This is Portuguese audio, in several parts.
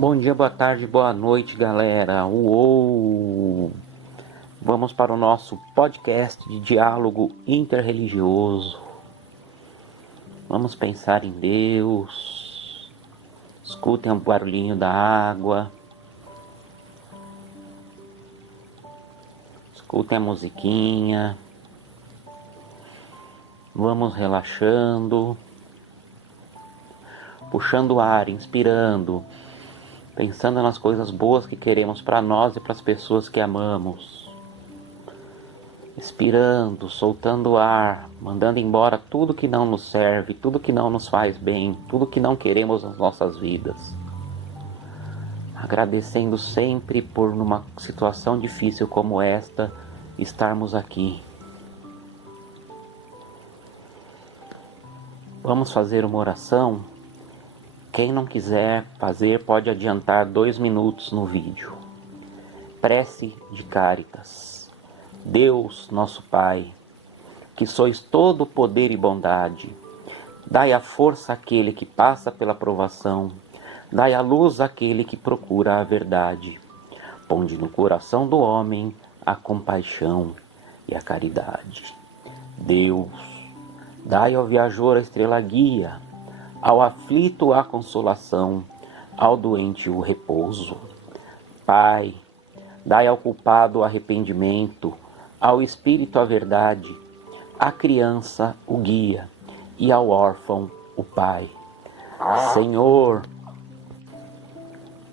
Bom dia, boa tarde, boa noite, galera. Uou! Vamos para o nosso podcast de diálogo interreligioso. Vamos pensar em Deus. Escutem o barulhinho da água. Escutem a musiquinha. Vamos relaxando. Puxando o ar, inspirando. Pensando nas coisas boas que queremos para nós e para as pessoas que amamos. Expirando, soltando o ar, mandando embora tudo que não nos serve, tudo que não nos faz bem, tudo que não queremos nas nossas vidas. Agradecendo sempre por, numa situação difícil como esta, estarmos aqui. Vamos fazer uma oração? Quem não quiser fazer pode adiantar 2 minutos no vídeo. Prece de Cáritas. Deus, nosso Pai, que sois todo poder e bondade, dai a força àquele que passa pela provação, dai a luz àquele que procura a verdade. Ponde no coração do homem a compaixão e a caridade. Deus, dai ao viajor a estrela guia, ao aflito a consolação, ao doente o repouso. Pai, dai ao culpado o arrependimento, ao espírito a verdade, à criança o guia e ao órfão o pai. Senhor,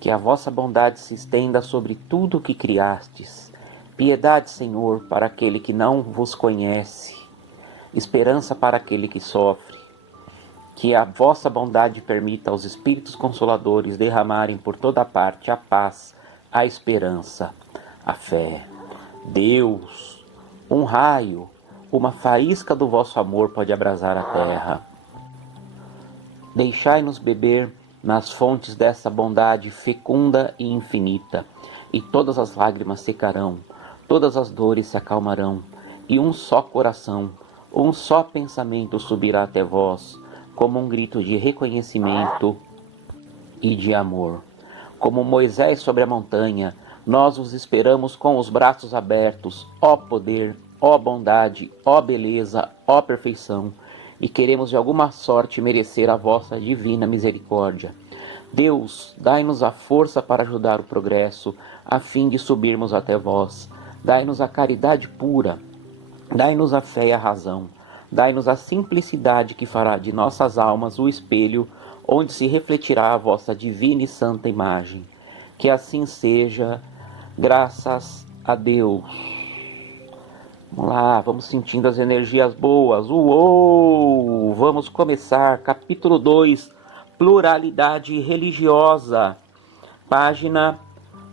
que a vossa bondade se estenda sobre tudo o que criastes. Piedade, Senhor, para aquele que não vos conhece, esperança para aquele que sofre. Que a vossa bondade permita aos Espíritos Consoladores derramarem por toda parte a paz, a esperança, a fé. Deus, um raio, uma faísca do vosso amor pode abrasar a terra. Deixai-nos beber nas fontes dessa bondade fecunda e infinita, e todas as lágrimas secarão, todas as dores se acalmarão, e um só coração, um só pensamento subirá até vós, como um grito de reconhecimento e de amor. Como Moisés sobre a montanha, nós os esperamos com os braços abertos, ó poder, ó bondade, ó beleza, ó perfeição, e queremos de alguma sorte merecer a vossa divina misericórdia. Deus, dai-nos a força para ajudar o progresso, a fim de subirmos até vós. Dai-nos a caridade pura, dai-nos a fé e a razão. Dai-nos a simplicidade que fará de nossas almas o espelho onde se refletirá a vossa divina e santa imagem. Que assim seja, graças a Deus. Vamos lá, vamos sentindo as energias boas. Uou! Vamos começar. Capítulo 2, Pluralidade Religiosa. Página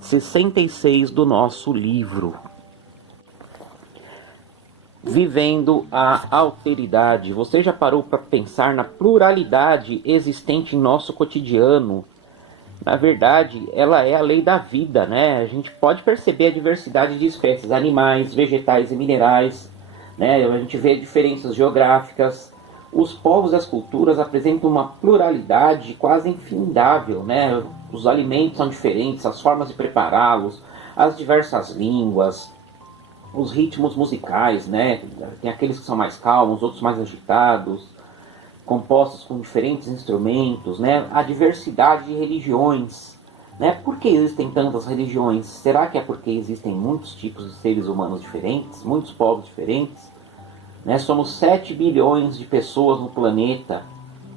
66 do nosso livro. Vivendo a alteridade. Você já parou para pensar na pluralidade existente em nosso cotidiano? Na verdade, ela é a lei da vida, né? A gente pode perceber a diversidade de espécies animais, vegetais e minerais, né? A gente vê diferenças geográficas. Os povos e as culturas apresentam uma pluralidade quase infindável, né? Os alimentos são diferentes, as formas de prepará-los, as diversas línguas, os ritmos musicais, né? Tem aqueles que são mais calmos, outros mais agitados, compostos com diferentes instrumentos, né? A diversidade de religiões, né? Por que existem tantas religiões? Será que é porque existem muitos tipos de seres humanos diferentes, muitos povos diferentes? Né? Somos 7 bilhões de pessoas no planeta.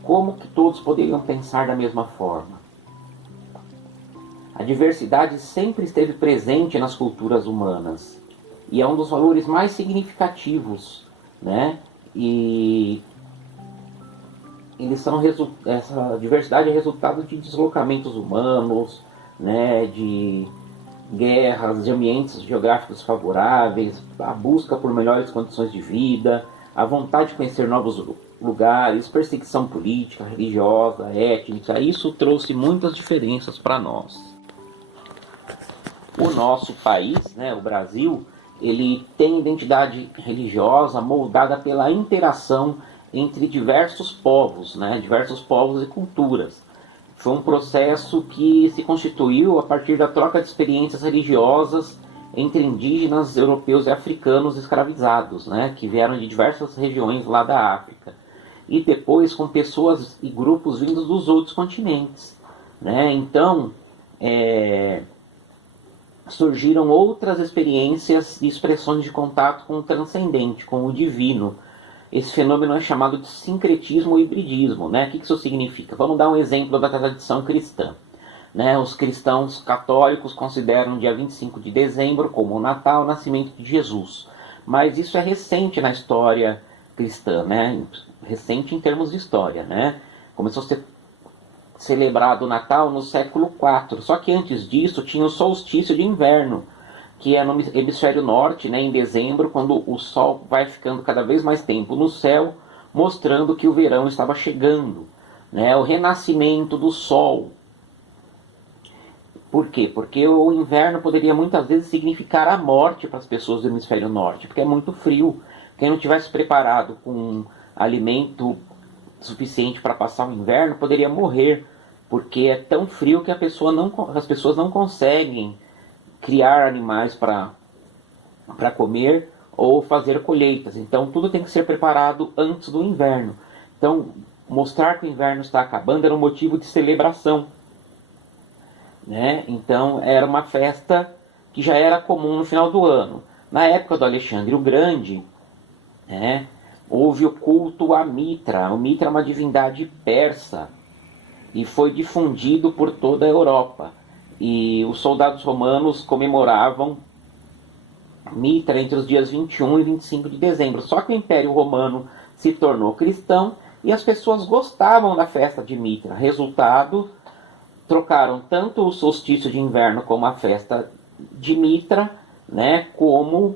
Como que todos poderiam pensar da mesma forma? A diversidade sempre esteve presente nas culturas humanas. E é um dos valores mais significativos, né? E essa diversidade é resultado de deslocamentos humanos, né? De guerras, de ambientes geográficos favoráveis, a busca por melhores condições de vida, a vontade de conhecer novos lugares, perseguição política, religiosa, étnica. Isso trouxe muitas diferenças para nós. O nosso país, né, o Brasil, ele tem identidade religiosa moldada pela interação entre diversos povos, né, diversos povos e culturas. Foi um processo que se constituiu a partir da troca de experiências religiosas entre indígenas, europeus e africanos escravizados, né, que vieram de diversas regiões lá da África. E depois com pessoas e grupos vindos dos outros continentes, né? Então, surgiram outras experiências e expressões de contato com o transcendente, com o divino. Esse fenômeno é chamado de sincretismo ou hibridismo, né? O que isso significa? Vamos dar um exemplo da tradição cristã. Né? Os cristãos católicos consideram o dia 25 de dezembro como o Natal, o nascimento de Jesus. Mas isso é recente na história cristã, né? Recente em termos de história, né? Começou a ser celebrado o Natal no século IV. Só que antes disso tinha o solstício de inverno, que é no hemisfério norte, né, em dezembro, quando o Sol vai ficando cada vez mais tempo no céu, mostrando que o verão estava chegando, né, o renascimento do Sol. Por quê? Porque o inverno poderia muitas vezes significar a morte para as pessoas do hemisfério norte, porque é muito frio. Quem não tivesse preparado com alimento suficiente para passar o inverno poderia morrer, porque é tão frio que as pessoas não conseguem criar animais para comer ou fazer colheitas. Então tudo tem que ser preparado antes do inverno. Então mostrar que o inverno está acabando era um motivo de celebração, né? Então era uma festa que já era comum no final do ano. Na época do Alexandre o Grande, né, houve o culto a Mitra. O Mitra é uma divindade persa e foi difundido por toda a Europa. E os soldados romanos comemoravam Mitra entre os dias 21 e 25 de dezembro. Só que o Império Romano se tornou cristão e as pessoas gostavam da festa de Mitra. Resultado, trocaram tanto o solstício de inverno como a festa de Mitra, né, como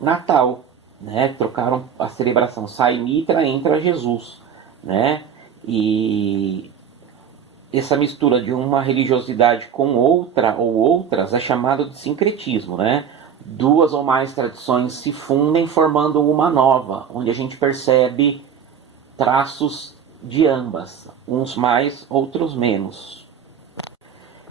Natal. Né? Trocaram a celebração. Sai Mitra, entra Jesus. Né? E essa mistura de uma religiosidade com outra ou outras é chamado de sincretismo, né? Duas ou mais tradições se fundem formando uma nova, onde a gente percebe traços de ambas, uns mais, outros menos.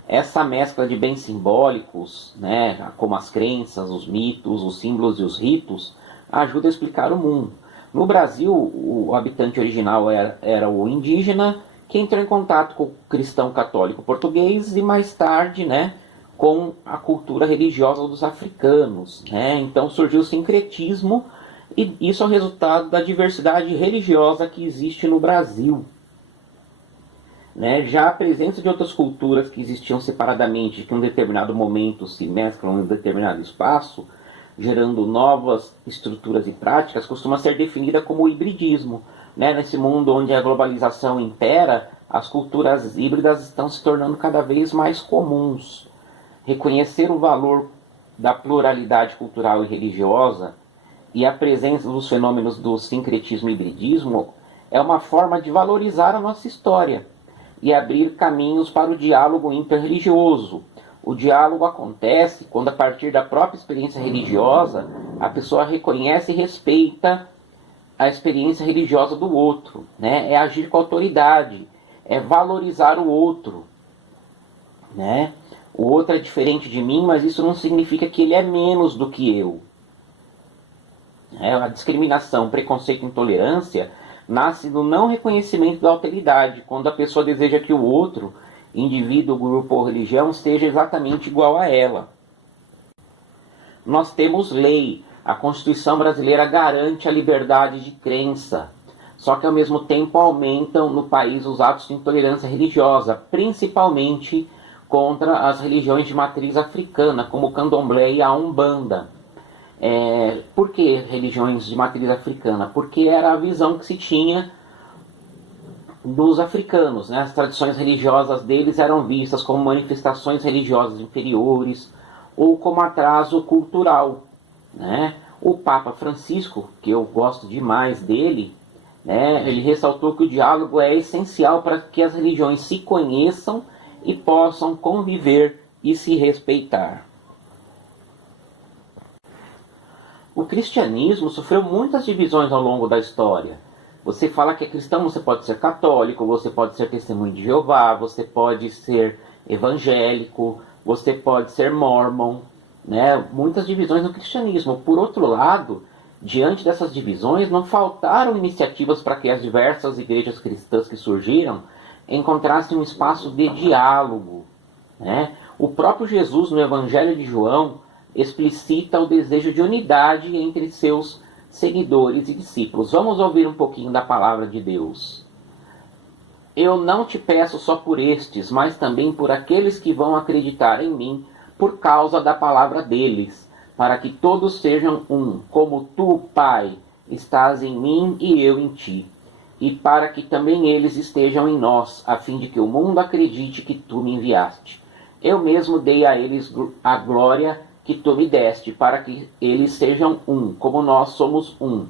Essa mescla de bens simbólicos, né, como as crenças, os mitos, os símbolos e os ritos, ajuda a explicar o mundo. No Brasil, o habitante original era o indígena, que entrou em contato com o cristão católico português e mais tarde, né, com a cultura religiosa dos africanos. Né? Então surgiu o sincretismo e isso é o resultado da diversidade religiosa que existe no Brasil. Né? Já a presença de outras culturas que existiam separadamente, que em um determinado momento se mesclam em um determinado espaço, gerando novas estruturas e práticas, costuma ser definida como hibridismo. Né? Nesse mundo onde a globalização impera, as culturas híbridas estão se tornando cada vez mais comuns. Reconhecer o valor da pluralidade cultural e religiosa e a presença dos fenômenos do sincretismo e hibridismo é uma forma de valorizar a nossa história e abrir caminhos para o diálogo interreligioso. O diálogo acontece quando, a partir da própria experiência religiosa, a pessoa reconhece e respeita a experiência religiosa do outro. Né? É agir com autoridade, é valorizar o outro. Né? O outro é diferente de mim, mas isso não significa que ele é menos do que eu. A discriminação, preconceito e intolerância nasce do não reconhecimento da alteridade, quando a pessoa deseja que o outro, indivíduo, grupo ou religião, seja exatamente igual a ela. Nós temos lei. A Constituição brasileira garante a liberdade de crença. Só que ao mesmo tempo aumentam no país os atos de intolerância religiosa, principalmente contra as religiões de matriz africana, como o candomblé e a umbanda. Por que religiões de matriz africana? Porque era a visão que se tinha dos africanos. Né? As tradições religiosas deles eram vistas como manifestações religiosas inferiores ou como atraso cultural. Né? O Papa Francisco, que eu gosto demais dele, né, ele ressaltou que o diálogo é essencial para que as religiões se conheçam e possam conviver e se respeitar. O cristianismo sofreu muitas divisões ao longo da história. Você fala que é cristão, você pode ser católico, você pode ser testemunho de Jeová, você pode ser evangélico, você pode ser mormon, né? Muitas divisões no cristianismo. Por outro lado, diante dessas divisões, não faltaram iniciativas para que as diversas igrejas cristãs que surgiram encontrassem um espaço de diálogo, né? O próprio Jesus, no Evangelho de João, explicita o desejo de unidade entre seus seguidores e discípulos. Vamos ouvir um pouquinho da palavra de Deus. Eu não te peço só por estes, mas também por aqueles que vão acreditar em mim por causa da palavra deles, para que todos sejam um, como tu, Pai, estás em mim e eu em ti, e para que também eles estejam em nós, a fim de que o mundo acredite que tu me enviaste. Eu mesmo dei a eles a glória que tu me deste, para que eles sejam um, como nós somos um,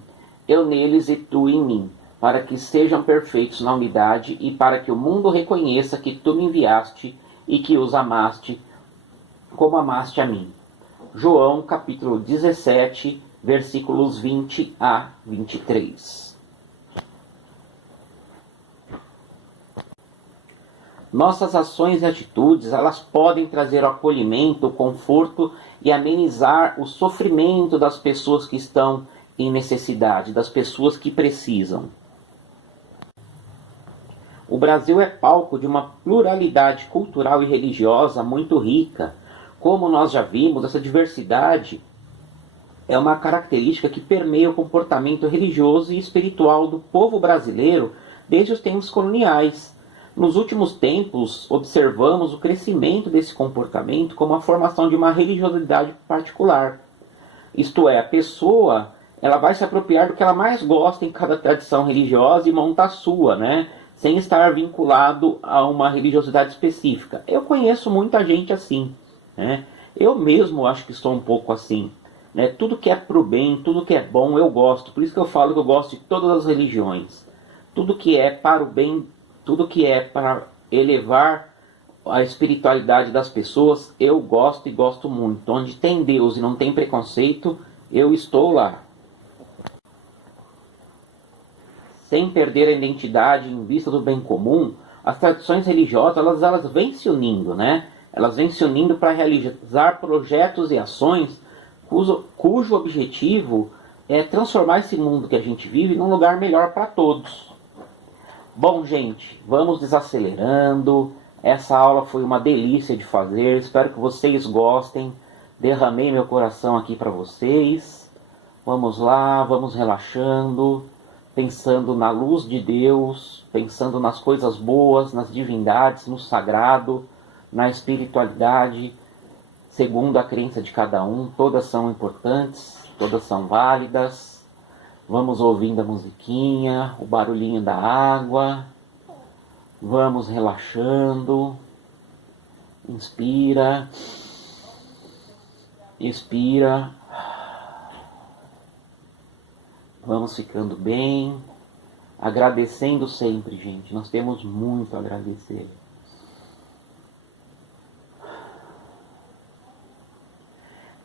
eu neles e tu em mim, para que sejam perfeitos na unidade e para que o mundo reconheça que tu me enviaste e que os amaste como amaste a mim. João capítulo 17, versículos 20 a 23. Nossas ações e atitudes, elas podem trazer o acolhimento, o conforto e amenizar o sofrimento das pessoas que estão em necessidade, das pessoas que precisam. O Brasil é palco de uma pluralidade cultural e religiosa muito rica. Como nós já vimos, essa diversidade é uma característica que permeia o comportamento religioso e espiritual do povo brasileiro desde os tempos coloniais. Nos últimos tempos, observamos o crescimento desse comportamento como a formação de uma religiosidade particular. Isto é, a pessoa ela vai se apropriar do que ela mais gosta em cada tradição religiosa e monta a sua, né? Sem estar vinculado a uma religiosidade específica. Eu conheço muita gente assim, né? Eu mesmo acho que sou um pouco assim, né? Tudo que é pro bem, tudo que é bom, eu gosto. Por isso que eu falo que eu gosto de todas as religiões. Tudo que é para o bem, tudo que é para elevar a espiritualidade das pessoas, eu gosto e gosto muito. Onde tem Deus e não tem preconceito, eu estou lá. Sem perder a identidade em vista do bem comum, as tradições religiosas elas vêm se unindo, né? Elas vêm se unindo para realizar projetos e ações cujo objetivo é transformar esse mundo que a gente vive num lugar melhor para todos. Bom, gente, vamos desacelerando. Essa aula foi uma delícia de fazer. Espero que vocês gostem. Derramei meu coração aqui para vocês. Vamos lá, vamos relaxando, pensando na luz de Deus, pensando nas coisas boas, nas divindades, no sagrado, na espiritualidade, segundo a crença de cada um. Todas são importantes, todas são válidas. Vamos ouvindo a musiquinha, o barulhinho da água. Vamos relaxando. Inspira. Expira. Vamos ficando bem. Agradecendo sempre, gente. Nós temos muito a agradecer.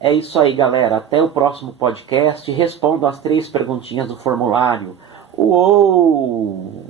É isso aí, galera. Até o próximo podcast. Respondam as 3 perguntinhas do formulário. Uou!